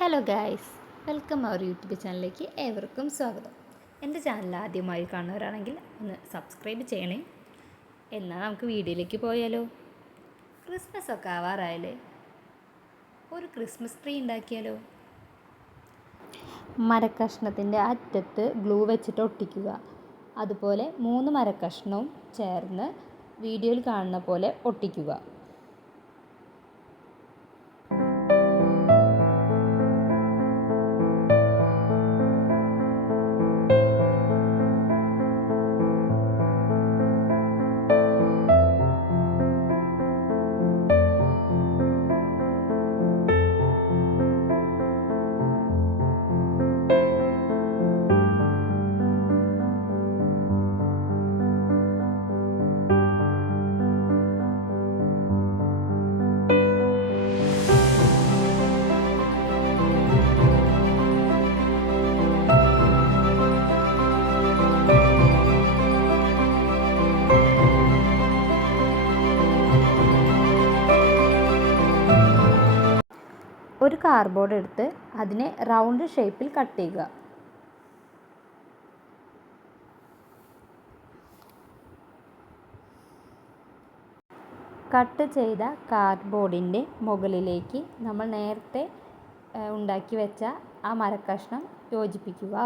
Hello guys, welcome our YouTube ചാനലിലേക്ക് ഏവർക്കും സ്വാഗതം. എൻ്റെ ചാനൽ ആദ്യമായി കാണുന്നവരാണെങ്കിൽ ഒന്ന് സബ്സ്ക്രൈബ് ചെയ്യണേ. എന്നാൽ നമുക്ക് വീഡിയോയിലേക്ക് പോയാലോ. ക്രിസ്മസ് ഒക്കെ ആവാറായാലേ, ഒരു ക്രിസ്മസ് ട്രീ ഉണ്ടാക്കിയാലോ. മരക്കഷ്ണത്തിൻ്റെ അറ്റത്ത് ഗ്ലൂ വെച്ചിട്ട് ഒട്ടിക്കുക. അതുപോലെ 3 മരക്കഷ്ണവും ചേർന്ന് വീഡിയോയിൽ കാണുന്ന പോലെ ഒട്ടിക്കുക. ഒരു കാർഡ്ബോർഡ് എടുത്ത് അതിനെ റൗണ്ട് ഷേപ്പിൽ കട്ട് ചെയ്യുക. കട്ട് ചെയ്ത കാർഡ്ബോർഡിൻ്റെ മുകളിലേക്ക് നമ്മൾ നേരത്തെ ഉണ്ടാക്കി വെച്ച ആ മരക്കഷ്ണം യോജിപ്പിക്കുക.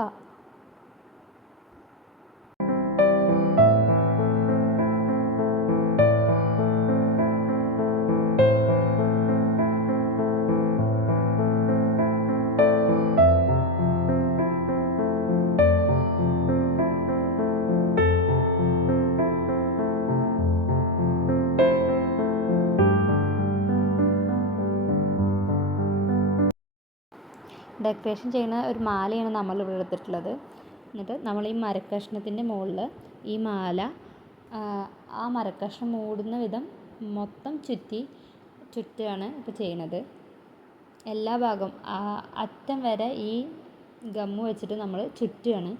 ഡെക്കറേഷൻ ചെയ്യുന്ന ഒരു മാലയാണ് നമ്മൾ ഇവിടെ എടുത്തിട്ടുള്ളത്. എന്നിട്ട് നമ്മൾ ഈ മരക്കഷ്ണത്തിൻ്റെ മുകളിൽ ഈ മാല ആ മരക്കഷ്ണം മൂടുന്ന വിധം മൊത്തം ചുറ്റുകയാണ് ഇപ്പോൾ ചെയ്യുന്നത്. എല്ലാ ഭാഗവും അറ്റം വരെ ഈ ഗമ്മ് വെച്ചിട്ട് നമ്മൾ ചുറ്റുകയാണ്.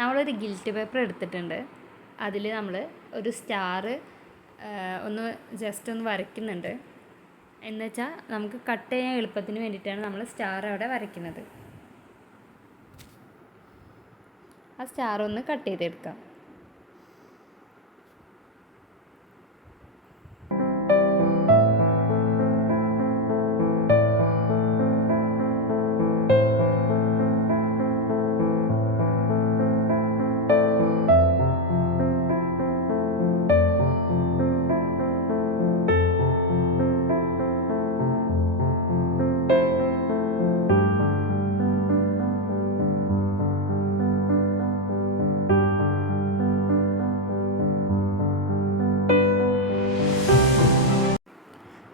നമ്മളൊരു ഗിൽറ്റ് പേപ്പർ എടുത്തിട്ടുണ്ട്. അതിൽ നമ്മൾ ഒരു സ്റ്റാർ ഒന്ന് ജസ്റ്റ് ഒന്ന് വരയ്ക്കുന്നുണ്ട്. എന്നുവെച്ചാൽ നമുക്ക് കട്ട് ചെയ്യാൻ എളുപ്പത്തിന് വേണ്ടിയിട്ടാണ് നമ്മൾ സ്റ്റാർ അവിടെ വരയ്ക്കുന്നത്. ആ സ്റ്റാർ ഒന്ന് കട്ട് ചെയ്തെടുക്കാം.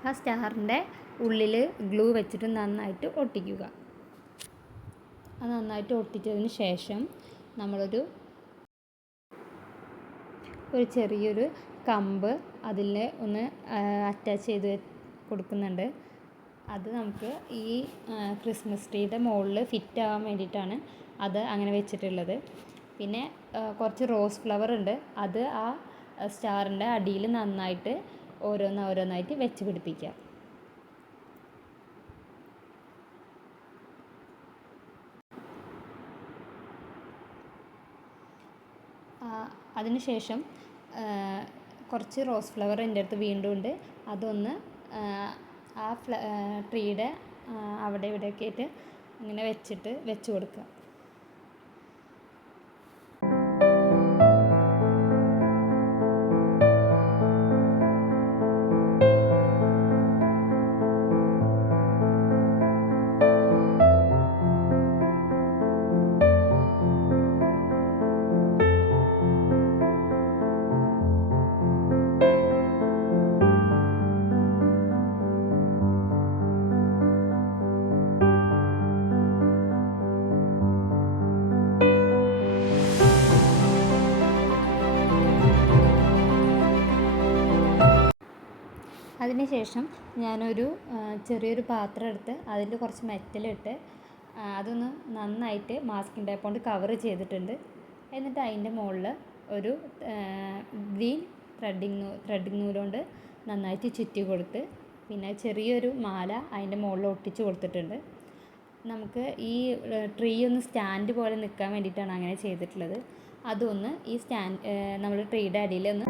ആ സ്റ്റാറിൻ്റെ ഉള്ളിൽ ഗ്ലൂ വെച്ചിട്ട് നന്നായിട്ട് ഒട്ടിക്കുക. അത് നന്നായിട്ട് ഒട്ടിച്ചതിന് ശേഷം നമ്മളൊരു ചെറിയൊരു കമ്പ് അതിൽ ഒന്ന് അറ്റാച്ച് ചെയ്ത് കൊടുക്കുന്നുണ്ട്. അത് നമുക്ക് ഈ ക്രിസ്മസ് ട്രീയുടെ മുകളിൽ ഫിറ്റ് ആവാൻ വേണ്ടിയിട്ടാണ് അത് അങ്ങനെ വെച്ചിട്ടുള്ളത്. പിന്നെ കുറച്ച് റോസ് ഫ്ലവർ ഉണ്ട്, അത് ആ സ്റ്റാറിൻ്റെ അടിയിൽ നന്നായിട്ട് ഓരോന്നായിട്ട് വെച്ച് പിടിപ്പിക്കുക. അതിനുശേഷം കുറച്ച് റോസ് ഫ്ലവർ എൻ്റെ അടുത്ത് വീണ്ടും ഉണ്ട്, അതൊന്ന് ആ ട്രീയുടെ അവിടെ ഇവിടെയൊക്കെ ആയിട്ട് ഇങ്ങനെ വെച്ച് കൊടുക്കുക. അതിനുശേഷം ഞാനൊരു ചെറിയൊരു പാത്രം എടുത്ത് അതിൽ കുറച്ച് മെറ്റലിട്ട് അതൊന്ന് നന്നായിട്ട് മാസ്കിംഗ് ടേപ്പ് കൊണ്ട് കവർ ചെയ്തിട്ടുണ്ട്. എന്നിട്ട് അതിൻ്റെ മുകളിൽ ഒരു ഗ്രീൻ ത്രെഡിങ് നൂലുകൊണ്ട് നന്നായിട്ട് ചുറ്റി കൊടുത്ത് പിന്നെ ചെറിയൊരു മാല അതിൻ്റെ മുകളിൽ ഒട്ടിച്ച് കൊടുത്തിട്ടുണ്ട്. നമുക്ക് ഈ ട്രീ ഒന്ന് സ്റ്റാൻഡ് പോലെ നിൽക്കാൻ വേണ്ടിയിട്ടാണ് അങ്ങനെ ചെയ്തിട്ടുള്ളത്. അതൊന്ന് ഈ നമ്മൾ ട്രീയുടെ അടിയിൽ ഒന്ന്